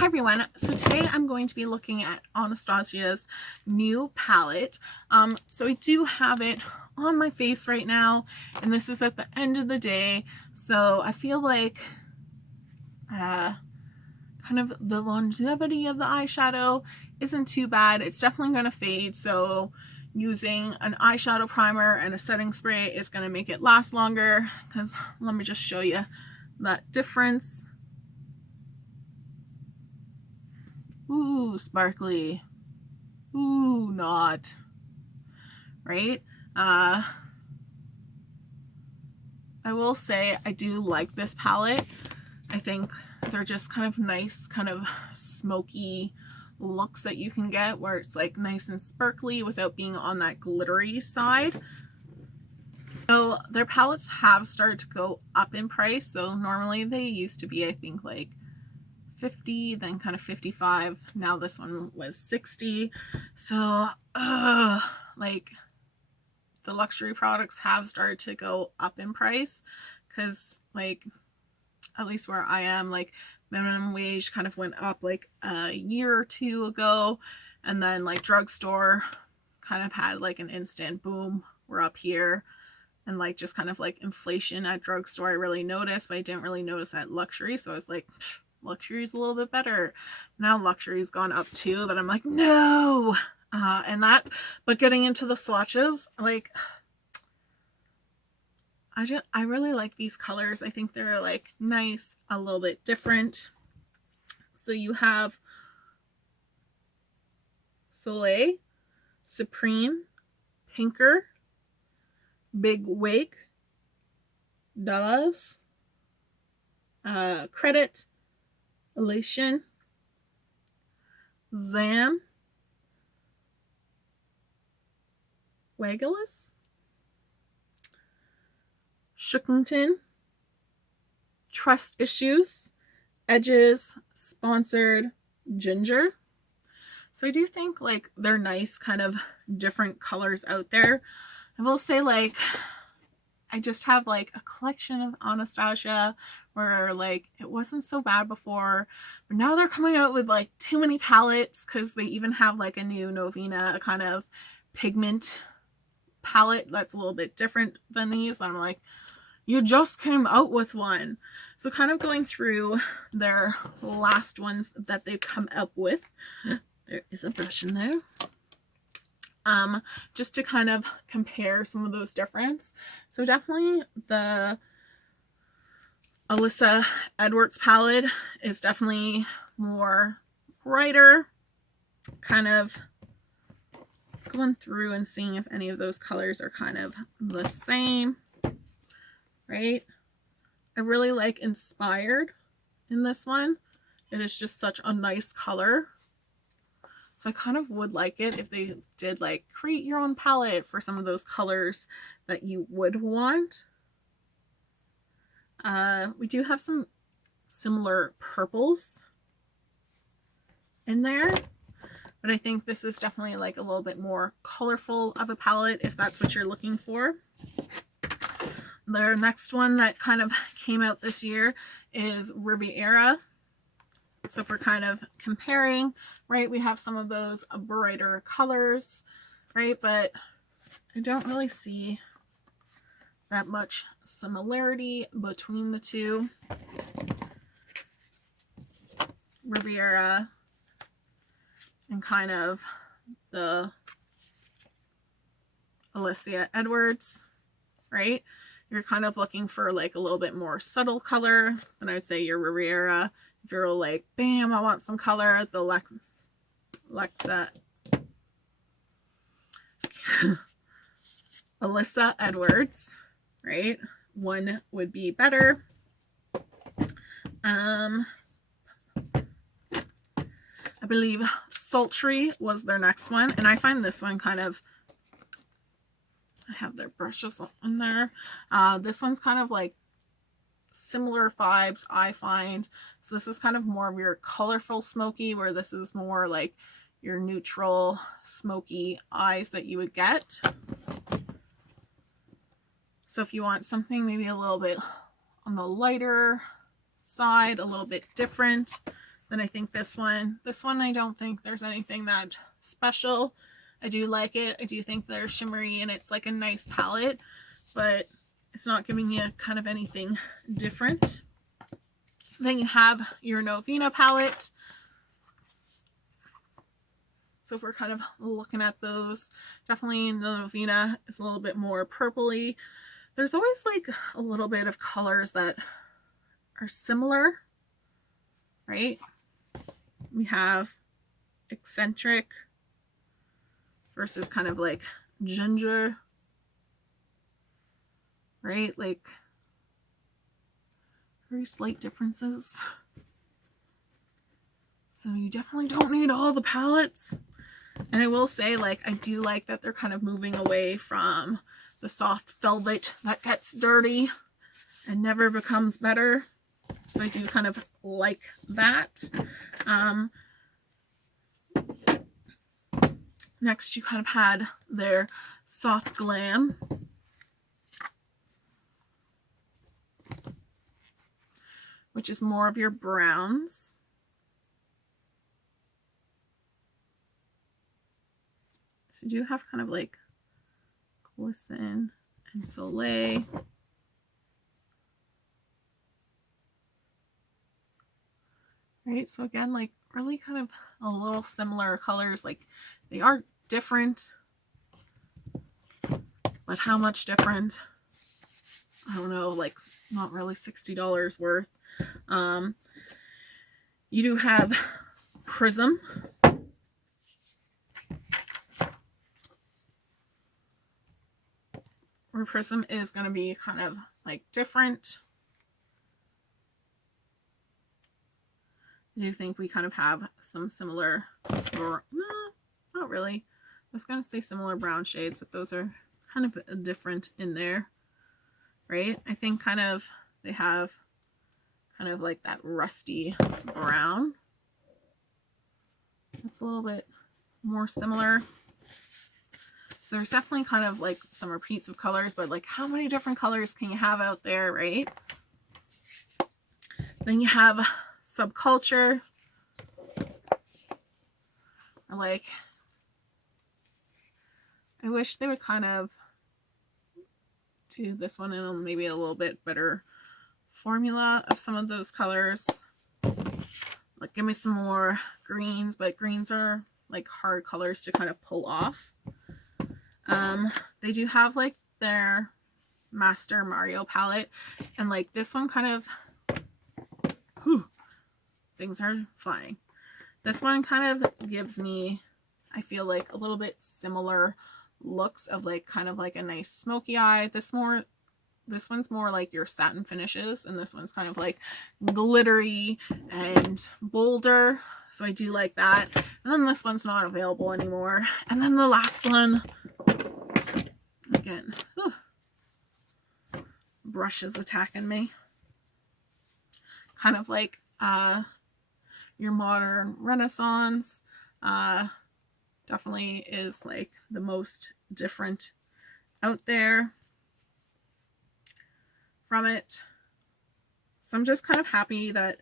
Hi everyone, so today I'm going to be looking at Anastasia's new palette. So I do have it on my face right now, and this is at the end of the day, so I feel like kind of the longevity of the eyeshadow isn't too bad. It's definitely going to fade, so using an eyeshadow primer and a setting spray is going to make it last longer, because let me just show you that difference. Ooh, sparkly. Ooh, not. Right? I will say I do like this palette. I think they're just kind of nice, kind of smoky looks that you can get where it's like nice and sparkly without being on that glittery side. So their palettes have started to go up in price. So normally they used to be, I think, like 50, then kind of 55. Now this one was 60. So like the luxury products have started to go up in price, because like at least where I am, like minimum wage kind of went up like a year or two ago, and then like drugstore kind of had like an instant boom, we're up here. And like just kind of like inflation at drugstore I really noticed, but I didn't really notice at luxury, so I was like, luxury is a little bit better. Now luxury's gone up too, that I'm like, no. But getting into the swatches, like I really like these colors. I think they're like nice, a little bit different. So you have Soleil, Supreme, Pinker, Big Wake, Dallas, Credit, Elation, Zam, Waggles, Shookington, Trust Issues, Edges, Sponsored, Ginger. So I do think like they're nice, kind of different colors out there. I will say, like, I just have like a collection of Anastasia where like it wasn't so bad before, but now they're coming out with like too many palettes, because they even have like a new Novena kind of pigment palette that's a little bit different than these. And I'm like, you just came out with one. So kind of going through their last ones that they've come up with. There is a brush in there. Just to kind of compare some of those differences. So definitely the Alyssa Edwards palette is definitely more brighter, kind of going through and seeing if any of those colors are kind of the same, right? I really like Inspired in this one. It is just such a nice color. So I kind of would like it if they did like create your own palette for some of those colors that you would want. We do have some similar purples in there, but I think this is definitely like a little bit more colorful of a palette if that's what you're looking for. Their next one that kind of came out this year is Riviera. So if we're kind of comparing, right, we have some of those brighter colors, right, but I don't really see that much similarity between the two. Riviera and kind of the Alyssa Edwards, right? You're kind of looking for like a little bit more subtle color, then I would say your Riviera. If you're like, bam, I want some color, the Alyssa Edwards, right? One would be better. I believe Sultry was their next one, and I find this one kind of, I have their brushes in there. This one's kind of like similar vibes, I find. So this is kind of more of your colorful smoky, where this is more like your neutral smoky eyes that you would get. So if you want something maybe a little bit on the lighter side, a little bit different, Then I think this one I don't think there's anything that special. I do like it. I do think they're shimmery and it's like a nice palette, but it's not giving you kind of anything different. Then you have your Novena palette. So if we're kind of looking at those, definitely the Novena is a little bit more purpley. There's always like a little bit of colors that are similar, right? We have Eccentric versus kind of like Ginger, right? Like very slight differences. So you definitely don't need all the palettes. And I will say, like, I do like that they're kind of moving away from the soft velvet that gets dirty and never becomes better. So I do kind of like that. Next, you kind of had their Soft Glam, which is more of your browns. So you do have kind of like Glisten and Soleil. Right, so again, like really kind of a little similar colors. Like they are different, but how much different? I don't know, like not really $60 worth. You do have Prism. Where Prism is going to be kind of like different. I do think we kind of have some similar, or no, not really. I was going to say similar brown shades, but those are kind of different in there, right? I think kind of they have kind of like that rusty brown. It's a little bit more similar. So there's definitely kind of like some repeats of colors, but like how many different colors can you have out there, right? Then you have Subculture. Like, I wish they would kind of do this one in maybe a little bit better formula of some of those colors. Like, give me some more greens, but greens are like hard colors to kind of pull off. They do have like their Master Mario palette, and like this one kind of, whew, things are flying. This one kind of gives me, I feel like, a little bit similar looks of like kind of like a nice smoky eye. This one's more like your satin finishes, and this one's kind of like glittery and bolder. So I do like that. And then this one's not available anymore. And then the last one, again, brush is attacking me. Kind of like your Modern Renaissance. Definitely is like the most different out there from it. So I'm just kind of happy that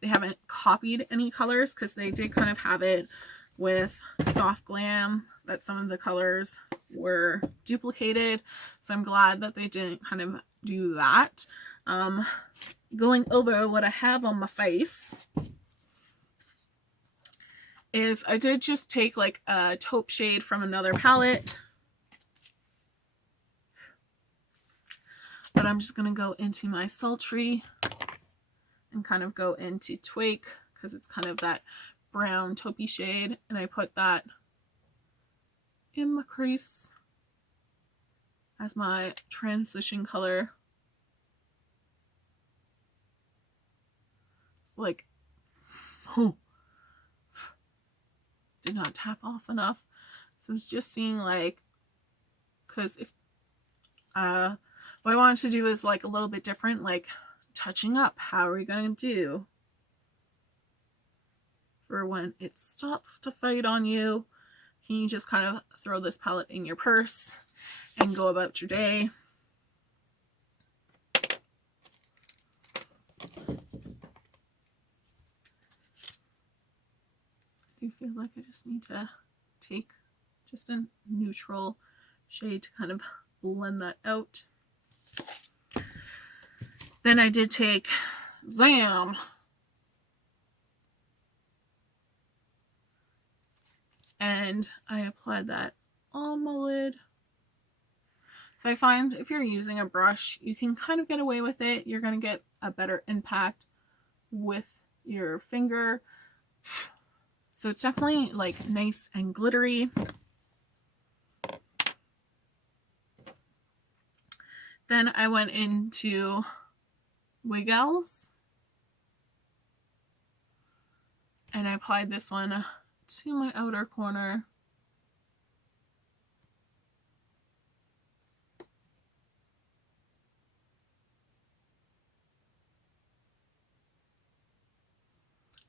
they haven't copied any colors, because they did kind of have it with Soft Glam, that some of the colors were duplicated. So I'm glad that they didn't kind of do that. Going over what I have on my face is I did just take like a taupe shade from another palette. But I'm just going to go into my Sultry and kind of go into Twake, because it's kind of that brown taupey shade. And I put that in my crease as my transition color. It's like, oh, did not tap off enough. So it's just seeing like, because if what I wanted to do is like a little bit different, like touching up. How are we going to do for when it stops to fight on you? Can you just kind of throw this palette in your purse and go about your day? do feel like I just need to take just a neutral shade to kind of blend that out. Then I did take Zam, and I applied that on my lid. So I find if you're using a brush, you can kind of get away with it. You're going to get a better impact with your finger. So it's definitely like nice and glittery. Then I went into Wiggles and I applied this one to my outer corner.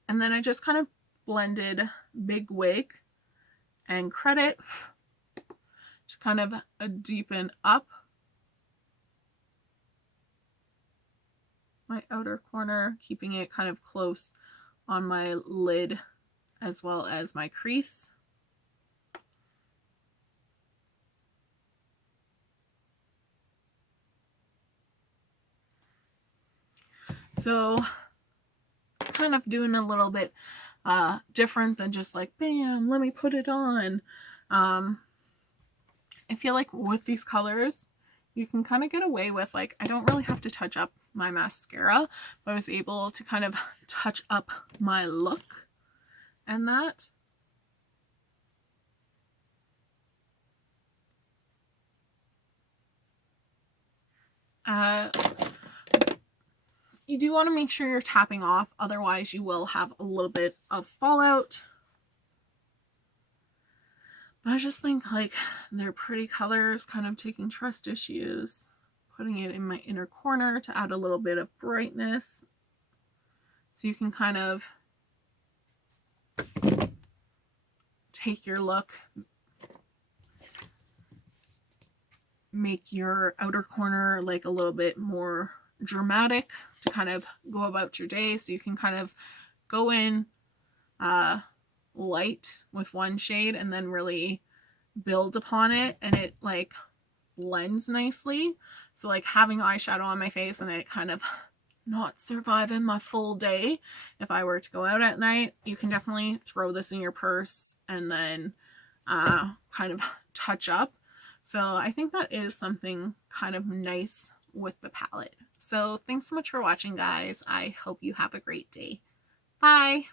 And then I just kind of blended Big Wig and Credit, just kind of deepen up my outer corner, keeping it kind of close on my lid as well as my crease. So kind of doing a little bit different than just like, bam, let me put it on. I feel like with these colors, you can kind of get away with, like, I don't really have to touch up my mascara, but I was able to kind of touch up my look and that. You do want to make sure you're tapping off, otherwise you will have a little bit of fallout. But I just think like they're pretty colors, kind of taking trust issues, putting it in my inner corner to add a little bit of brightness. So you can kind of take your look, make your outer corner like a little bit more dramatic to kind of go about your day. So you can kind of go in light with one shade and then really build upon it, and it like blends nicely. So like having eyeshadow on my face and it kind of not surviving my full day if I were to go out at night, you can definitely throw this in your purse and then kind of touch up. So I think that is something kind of nice with the palette. So thanks so much for watching, guys. I hope you have a great day. Bye.